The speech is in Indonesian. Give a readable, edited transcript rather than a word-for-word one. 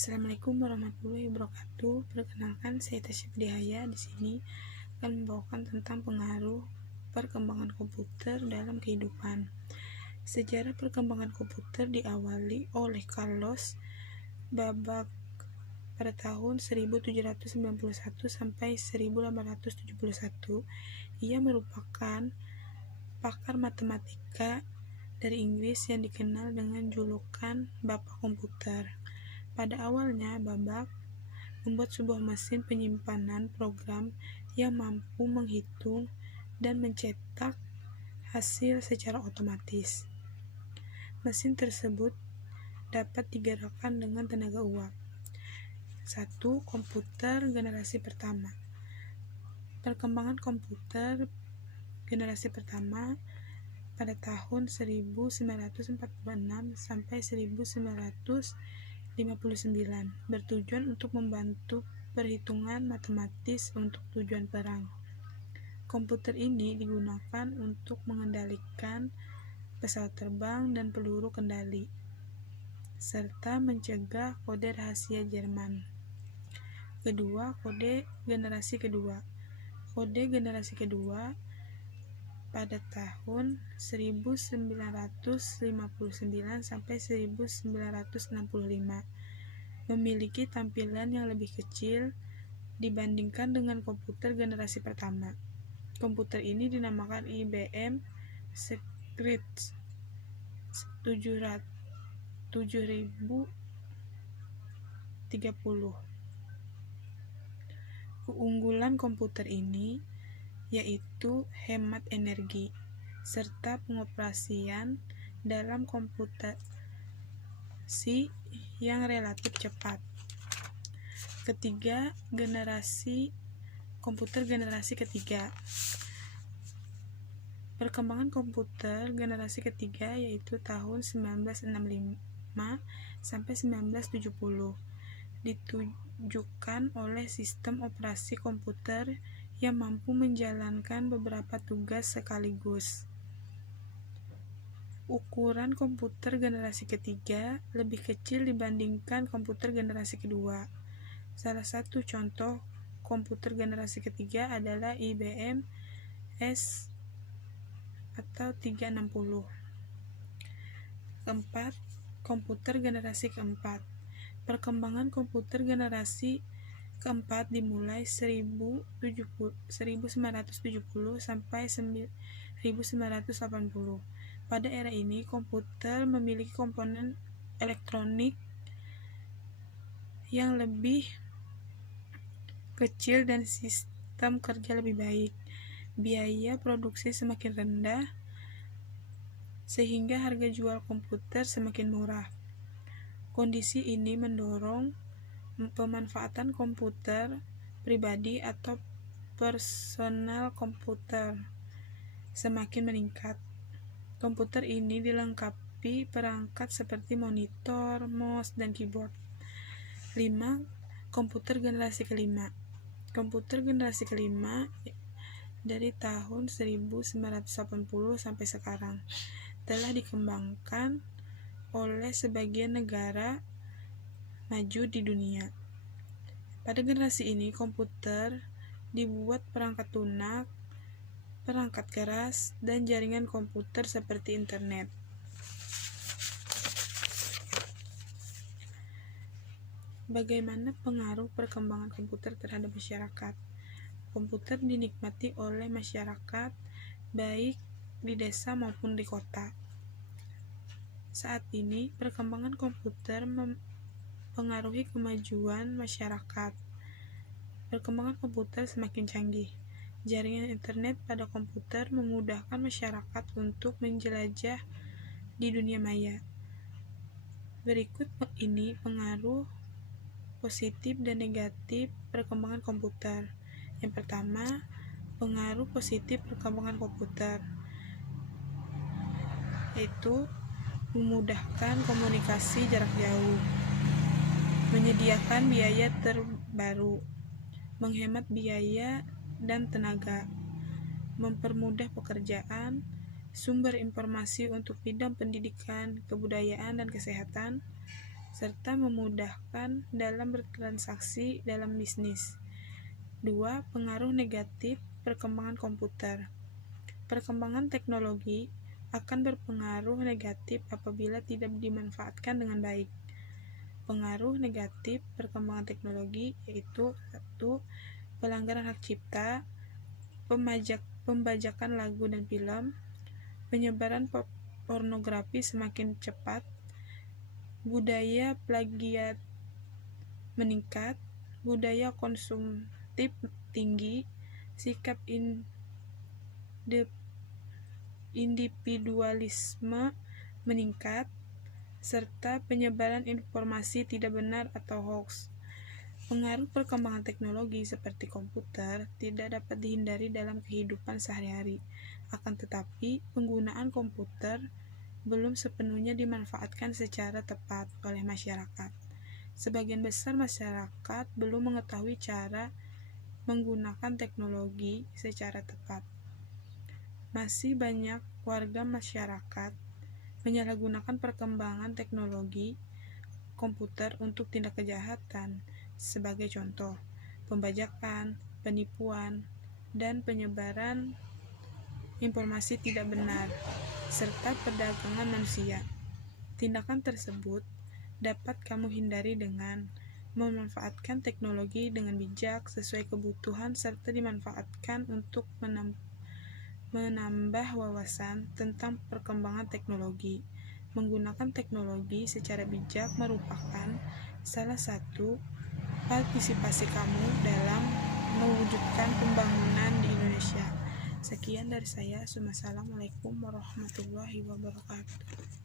Assalamualaikum warahmatullahi wabarakatuh. Perkenalkan, saya Tasya Dihaya. Di sini akan membawakan tentang pengaruh perkembangan komputer dalam kehidupan. Sejarah perkembangan komputer diawali oleh Carlos Babbage pada tahun 1791 sampai 1871. Ia merupakan pakar matematika dari Inggris yang dikenal dengan julukan Bapak Komputer. Pada awalnya, Babbage membuat sebuah mesin penyimpanan program yang mampu menghitung dan mencetak hasil secara otomatis. Mesin tersebut dapat digerakkan dengan tenaga uap. 1. Komputer generasi pertama. Perkembangan komputer generasi pertama pada tahun 1946 sampai 1959 bertujuan untuk membantu perhitungan matematis untuk tujuan perang. Komputer ini digunakan untuk mengendalikan pesawat terbang dan peluru kendali, serta mencegah kode rahasia Jerman. Kedua, kode generasi kedua. Kode generasi kedua pada tahun 1959 sampai 1965 memiliki tampilan yang lebih kecil dibandingkan dengan komputer generasi pertama. Komputer ini dinamakan IBM Secret 7030. Keunggulan komputer ini yaitu hemat energi serta pengoperasian dalam komputasi yang relatif cepat. Ketiga, komputer generasi ketiga. Perkembangan komputer generasi ketiga yaitu tahun 1965 sampai 1970 ditujukan oleh sistem operasi komputer yang mampu menjalankan beberapa tugas sekaligus. Ukuran komputer generasi ketiga lebih kecil dibandingkan komputer generasi kedua. Salah satu contoh komputer generasi ketiga adalah IBM S atau 360. Keempat, komputer generasi keempat. Perkembangan komputer generasi keempat dimulai 1970 sampai 1980. Pada era ini, komputer memiliki komponen elektronik yang lebih kecil dan sistem kerja lebih baik. Biaya produksi semakin rendah, sehingga harga jual komputer semakin murah. Kondisi ini mendorong pemanfaatan komputer pribadi atau personal komputer semakin meningkat. Komputer ini dilengkapi perangkat seperti monitor, mouse, dan keyboard. 5. Komputer generasi kelima. Komputer generasi kelima dari tahun 1980 sampai sekarang telah dikembangkan oleh sebagian negara maju di dunia. Pada generasi ini, komputer dibuat perangkat lunak, perangkat keras, dan jaringan komputer seperti internet. Bagaimana pengaruh perkembangan komputer terhadap masyarakat? Komputer dinikmati oleh masyarakat baik di desa maupun di kota. Saat ini, perkembangan komputer mempengaruhi kemajuan masyarakat. Perkembangan komputer semakin canggih. Jaringan internet pada komputer memudahkan masyarakat untuk menjelajah di dunia maya. Berikut ini pengaruh positif dan negatif perkembangan komputer. Yang pertama, pengaruh positif perkembangan komputer yaitu memudahkan komunikasi jarak jauh, menyediakan biaya terbaru, menghemat biaya dan tenaga, mempermudah pekerjaan, sumber informasi untuk bidang pendidikan, kebudayaan, dan kesehatan, serta memudahkan dalam bertransaksi dalam bisnis. 2. Pengaruh negatif perkembangan komputer. Perkembangan teknologi akan berpengaruh negatif apabila tidak dimanfaatkan dengan baik. Pengaruh negatif perkembangan teknologi yaitu 1. Pelanggaran hak cipta, pembajakan lagu dan film, penyebaran pornografi semakin cepat, budaya plagiat meningkat, budaya konsumtif tinggi, sikap individualisme meningkat, serta penyebaran informasi tidak benar atau hoax. Pengaruh perkembangan teknologi seperti komputer tidak dapat dihindari dalam kehidupan sehari-hari. Akan tetapi, penggunaan komputer belum sepenuhnya dimanfaatkan secara tepat oleh masyarakat. Sebagian besar masyarakat belum mengetahui cara menggunakan teknologi secara tepat. Masih banyak warga masyarakat menyalahgunakan perkembangan teknologi komputer untuk tindak kejahatan. Sebagai contoh, pembajakan, penipuan, dan penyebaran informasi tidak benar, serta perdagangan manusia. Tindakan tersebut dapat kamu hindari dengan memanfaatkan teknologi dengan bijak sesuai kebutuhan serta dimanfaatkan untuk menambah wawasan tentang perkembangan teknologi. Menggunakan teknologi secara bijak merupakan salah satu partisipasi kamu dalam mewujudkan pembangunan di Indonesia. Sekian dari saya. Wassalamualaikum warahmatullahi wabarakatuh.